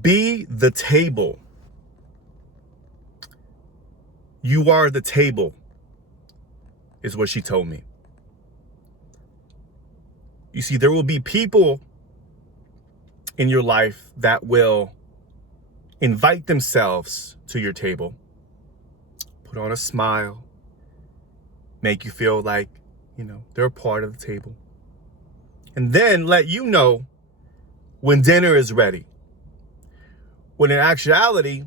Be the table. You are the table, is what she told me. You see, there will be people in your life that will invite themselves to your table, put on a smile, make you feel like, they're a part of the table, and then let you know when dinner is ready. When in actuality,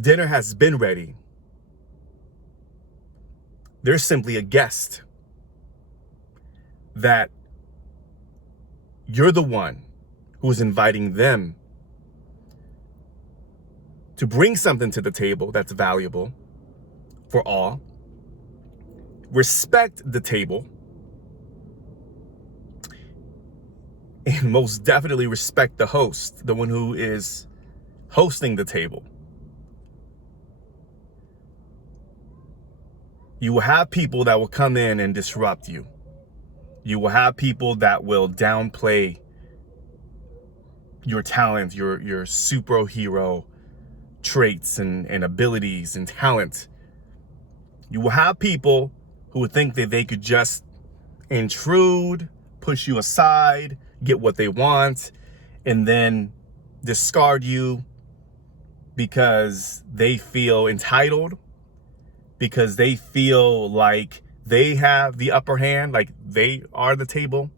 dinner has been ready. They're simply a guest that you're the one who's inviting them to bring something to the table that's valuable for all. Respect the table. And most definitely respect the host, the one who is hosting the table. You will have people that will come in and disrupt you. You will have people that will downplay your talent, your superhero traits and abilities and talent. You will have people who would think that they could just intrude, push you aside, get what they want, and then discard you because they feel entitled, because they feel like they have the upper hand, like they are the table.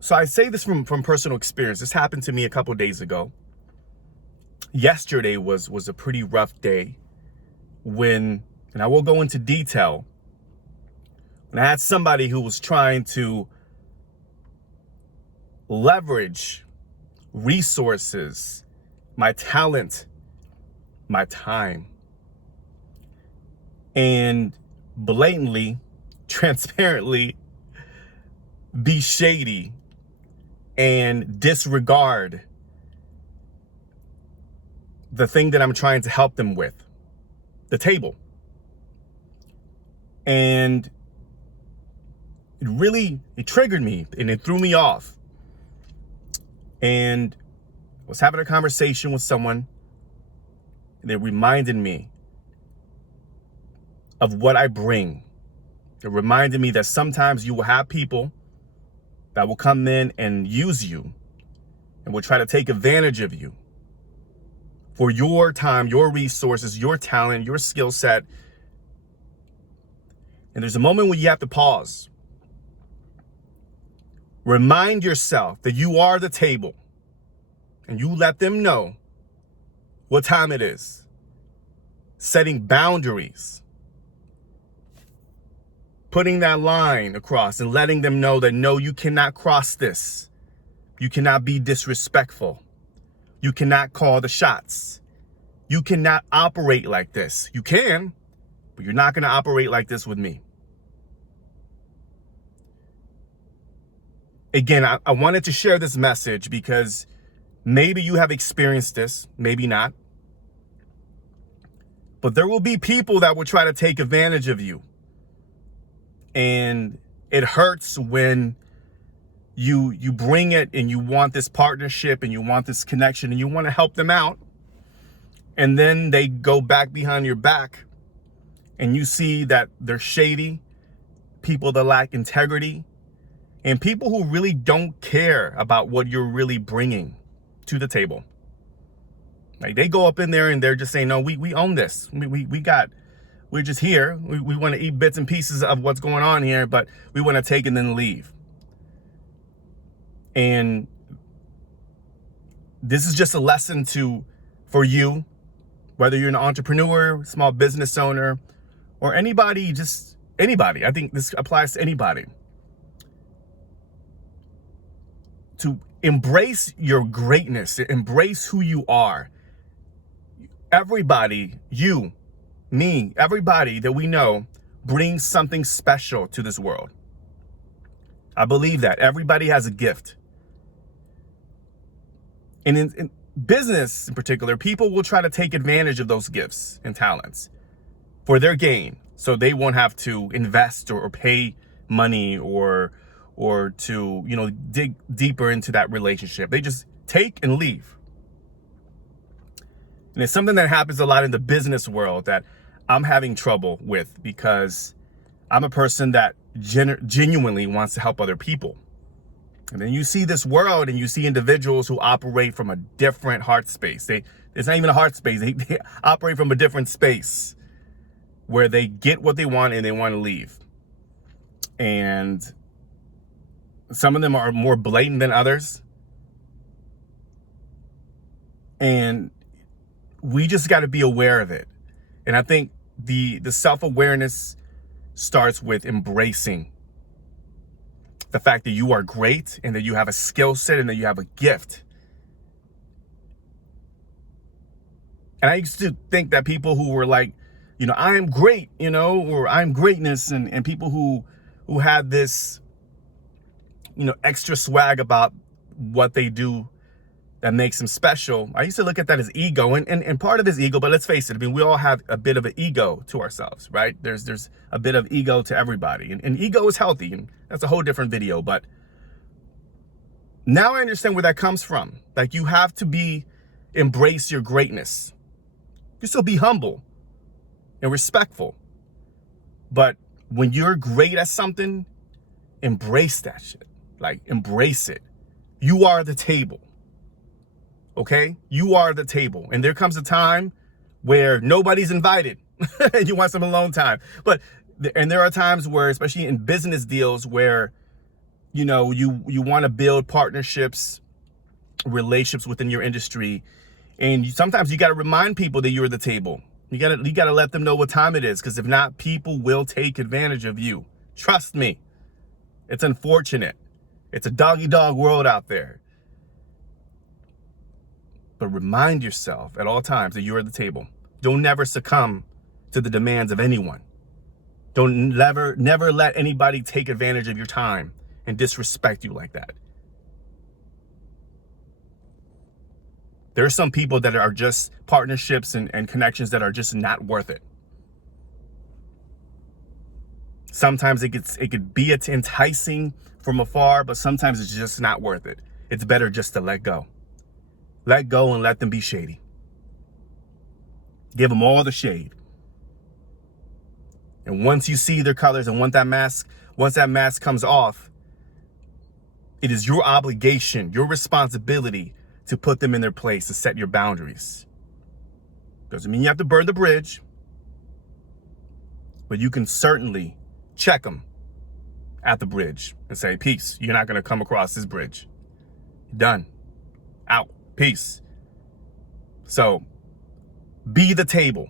So I say this from personal experience. This happened to me a couple days ago. Yesterday was a pretty rough day and I will go into detail, when I had somebody who was trying to leverage resources, my talent, my time, and blatantly, transparently be shady and disregard the thing that I'm trying to help them with, the table. And it triggered me and it threw me off. And I was having a conversation with someone, and they reminded me of what I bring. It reminded me that sometimes you will have people that will come in and use you and will try to take advantage of you for your time, your resources, your talent, your skill set. And there's a moment when you have to pause. Remind yourself that you are the table, and you let them know what time it is. Setting boundaries. Putting that line across and letting them know that no, you cannot cross this. You cannot be disrespectful. You cannot call the shots. You cannot operate like this. You can, but you're not going to operate like this with me. Again, I wanted to share this message because maybe you have experienced this, maybe not. But there will be people that will try to take advantage of you. And it hurts when you bring it and you want this partnership and you want this connection and you want to help them out. And then they go back behind your back and you see that they're shady, people that lack integrity, and people who really don't care about what you're really bringing to the table. Like, they go up in there and they're just saying, no, we own this. We're just here. We want to eat bits and pieces of what's going on here, but we want to take and then leave. And this is just a lesson for you, whether you're an entrepreneur, small business owner, or anybody. I think this applies to anybody. To embrace your greatness, embrace who you are. Everybody, you, me, everybody that we know brings something special to this world. I believe that everybody has a gift. And in business in particular, people will try to take advantage of those gifts and talents for their gain. So they won't have to invest or pay money or or to, dig deeper into that relationship. They just take and leave. And it's something that happens a lot in the business world that I'm having trouble with, because I'm a person that genuinely wants to help other people. And then you see this world and you see individuals who operate from a different heart space. It's not even a heart space. They operate from a different space where they get what they want and they want to leave. And some of them are more blatant than others. And we just got to be aware of it. And I think the self-awareness starts with embracing the fact that you are great and that you have a skill set and that you have a gift. And I used to think that people who were like, I am great, or I'm greatness, and people who had this, extra swag about what they do that makes them special. I used to look at that as ego, and part of it is ego, but let's face it, I mean, we all have a bit of an ego to ourselves, right? There's a bit of ego to everybody, and ego is healthy, and that's a whole different video. But now I understand where that comes from. Like, you have to embrace your greatness. You still be humble and respectful. But when you're great at something, embrace that shit. Like, embrace it. You are the table. Okay? You are the table. And there comes a time where nobody's invited. You want some alone time. And there are times where, especially in business deals, where, you want to build partnerships, relationships within your industry. And sometimes you got to remind people that you're the table. You got to let them know what time it is, because if not, people will take advantage of you. Trust me. It's unfortunate. It's a dog-eat-dog world out there. But remind yourself at all times that you are the table. Don't never succumb to the demands of anyone. Don't never let anybody take advantage of your time and disrespect you like that. There are some people that are just partnerships and connections that are just not worth it. Sometimes it could be enticing from afar, but sometimes it's just not worth it. It's better just to let go. Let go and let them be shady. Give them all the shade. And once you see their colors and once that mask comes off, it is your obligation, your responsibility to put them in their place, to set your boundaries. Doesn't mean you have to burn the bridge, but you can certainly check them at the bridge and say, peace, you're not going to come across this bridge. Done. Out. Peace. So be the table.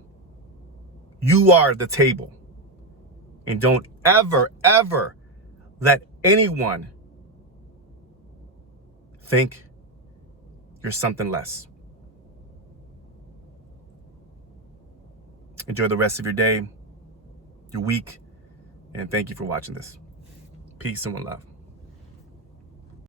You are the table. And don't ever, ever let anyone think you're something less. Enjoy the rest of your day, your week, and thank you for watching this. Peace and one love.